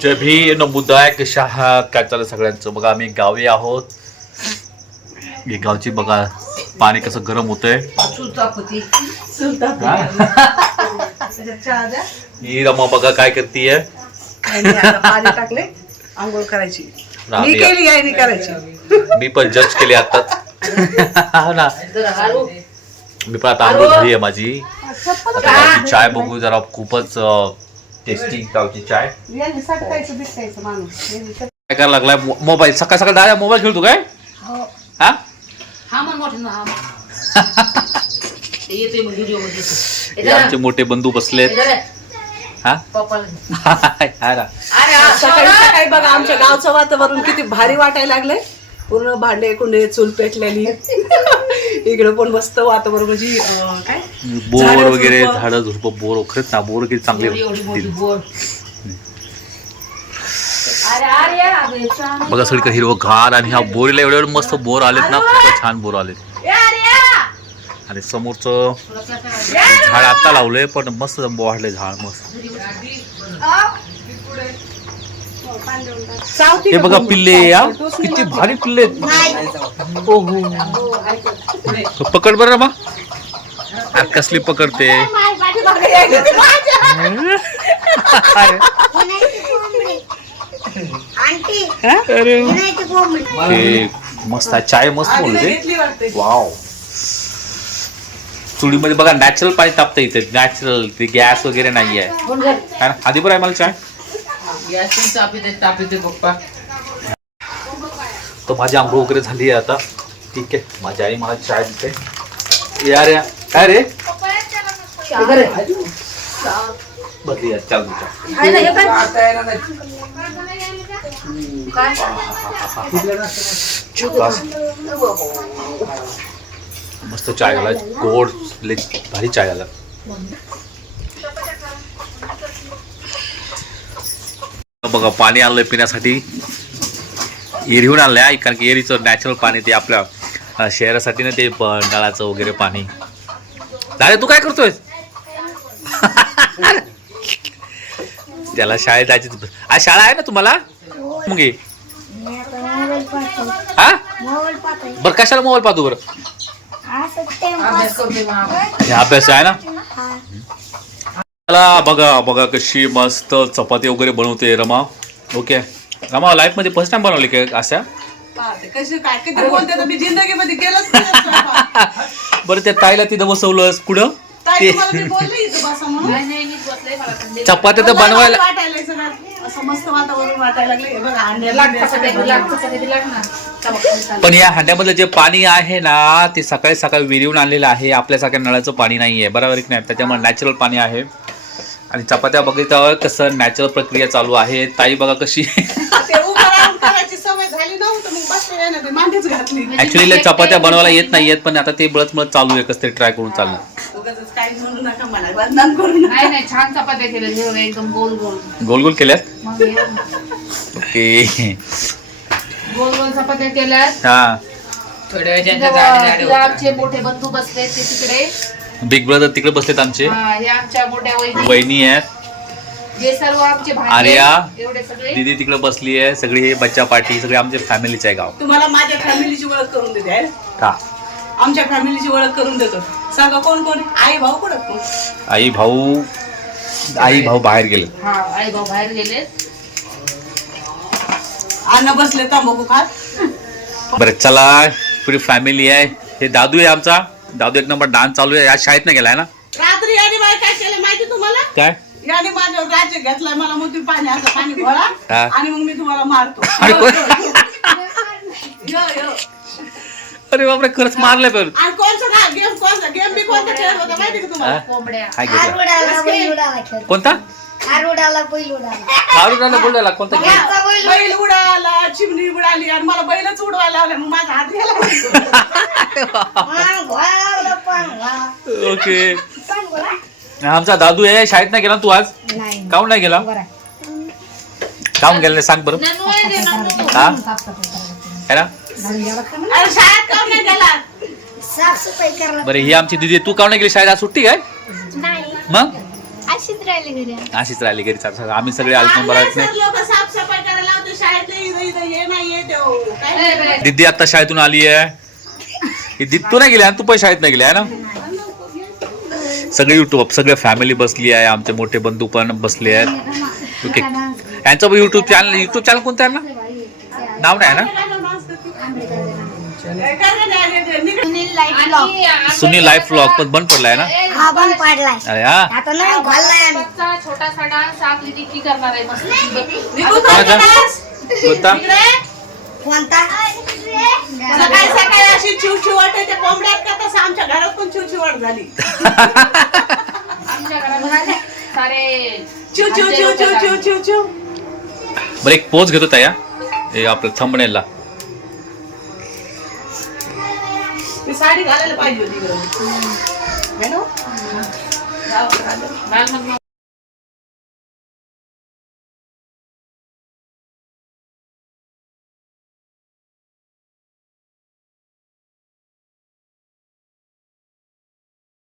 जय भीम नमुदाय कशा आहात काय चाललं सगळ्यांचं. बघा आम्ही गावी आहोत. हे गावची बघा पाणी कसं गरम होतंय. ही रमा बघा काय करतीये. पाणी टाकले आंघोळ करायची. मी केली आहे करायची. मी पण जज केली आता ना. मी पण आता आंघोळ झाली आहे माझी. आता गावची चाय बघू जरा खूपच टेस्टी गावची चाय. काय करायला लागलाय मोबाईल सकाळ सकाळ दादा मोबाईल खेळतो काय. हा हे आमचे मोठे बंधू बसलेत. हा सकाळी सकाळी बघा आमच्या गावचं वातावरण किती भारी वाटायला लागलंय. पूर्ण भांडे कुंडे चूल पेटलेली. इकडे पण मस्त वातावरण म्हणजे काय बोर वगैरे झाडं झुडप बोर खरंच ना बोर किती चांगले. बघा सगळीकडे हिरवं घार आणि ह्या बोरीला एवढे एवढे मस्त बोर आलेत ना. खूपच छान बोर आलेत. आणि समोरचं झाड आता लावलंय पण मस्त वाढलंय झाड मस्त. हे बघा पिल्ले या किती भारी पिल्ले. पकड बरं मा कसली पकडते. अरे मस्त चाय मस्त बोलते. वाव चुलीमध्ये बघा नॅचरल पाणी तापतं इथे. नॅचरल ते गॅस वगैरे नाही आहे. आधी बरं आहे मला चाय. तर माझी आंघोळ वगैरे झाली आहे आता. ठीक आहे माझी आई मला चाय देते. यार या काय रे बदली यार चाल मस्त चाय झाला. गोड भारी चाय झाला. बघा पाणी आणलंय पिण्यासाठी. एरीहून आणलंय कारण की एरीचं नॅचरल पाणी ते आपल्या शहरासाठी ना ते नळाचं वगैरे पाणी. दादा तू काय करतोय. त्याला शाळेत जायची. आज शाळा आहे ना तुम्हाला मग हा बरं कशाला मोबाईल पाहतो बरं. अभ्यास आहे ना. मला बघा बघा कशी मस्त चपाती वगैरे बनवते रमा. ओके रमा लाईफ मध्ये फर्स्ट टाइम बनवली काय अशा. बरं त्या ताईला तिथं बसवलंस कुठं ते चपात्या तर बनवायला. पण या हांड्यामधलं जे पाणी आहे ना ते सकाळी सकाळी विहिरीहून आणलेलं आहे. आपल्यासारख्या नळाचं पाणी नाही आहे बरोबर की नाही. त्याच्यामुळे नॅचरल पाणी आहे. आणि चपात्या बघितल्यावर कसं नॅचरल प्रक्रिया चालू आहे. ताई बघा कशी ऍक्च्युली चपात्या बनवायला येत नाही येत पण आता ते बळच मळत चालू आहे. कसं ते ट्राय करून चाललं. छान चपात्या केल्या एकदम गोल गोल गोल गोल केल्यात. ओके गोल गोल चपात्या केल्यात. हा आमचे मोठे बंधू बसले ते तिकडे. बिग ब्रदर तिकडे बसलेत आमचे. हे आमच्या मोठ्या वहिनी आहेत. हे सर्व आमचे आर्या एवढे सगळे दीदी तिकडे बसली आहे. सगळी हे बच्चा पार्टी सगळे आमच्या फॅमिलीचे आहे गाव. तुम्हाला माझ्या फॅमिलीची ओळख करून देते. का आमच्या फॅमिलीची ओळख करून देतो. सांगा कोण कोण. आई भाऊ कुठं. आई भाऊ बाहेर गेले. आई भाऊ बाहेर गेले. अन्न बसले तंबाखू खात. बरं चला पुरी फॅमिली आहे. हे दादू आहे आमचा. दादू एक नंबर डान्स चालू आहे. आज शाळेत नाही गेलाय ना. रात्री याने बाई काय केलं माहिती तुम्हाला. काय याने माझ्यावर राज्य घेतलाय. मला मग तुम्ही पाणी असं पाणी घोळा आणि मग मी तुम्हाला मारतो. अरे बापरे खरंच मारलंय. पण आणि कोणचा गेम कोणता गेम बी कोणता खेळत होता माहिती का तुम्हाला. कोंबड्या. काय घेतला कोणता आरुडाला बैल बोलायला कोणता गेम. बैल उडाला चिमणी उडाली आणि मला बैलच उडवायला लावले. मग माझा हात गेला. ओके आमचा दादू आहे. शाळेत नाही गेला तू आज. काऊन नाही गेला. काऊन गेला सांग बरं. हा है ना. शाळेत काऊन नाही गेला. बरं ही आमची दीदी. तू काऊन नाही गेली शाळेत. आज सुट्टी काय मग. अशीच राहिली घरी. अशीच राहिली घरी. आम्ही सगळे आलो बरं नाही. दीदी आता शाळेतून आली आहे. दीदी तू नाही गेली आणि तू पण शाळेत नाही गेली आहे ना. सगळे युट्यूब सगळे फॅमिली बसली आहे. आमचे मोठे बंधू पण बसले आहेत. ओके यांचं पण युट्यूब चॅनल कोणतं आहे ना. नाव नाही ना. सुनील लाईफ व्लॉग पण बंद पडलाय ना. हा बंद पाडलाय. अरे हा आता नाही घाललाय आम्ही. बच्चा छोटासा डान्स आपली दीदी करणार आहे मस्त. कोणता? कोणता? सकाळी सकाळी अशी चिवचिवाट येते कोंबड्यात का तसं आमच्या घरात पण चिवचिवाट झाली. आमच्या घरामध्ये सारे चिव चिव चिव चिव चिव चिव चिव. बरं एक पोज घेतो ताया हे आपलं थंबनेलला. ती साडी घालायला पाहिजे होती इकडं. है ना? बाल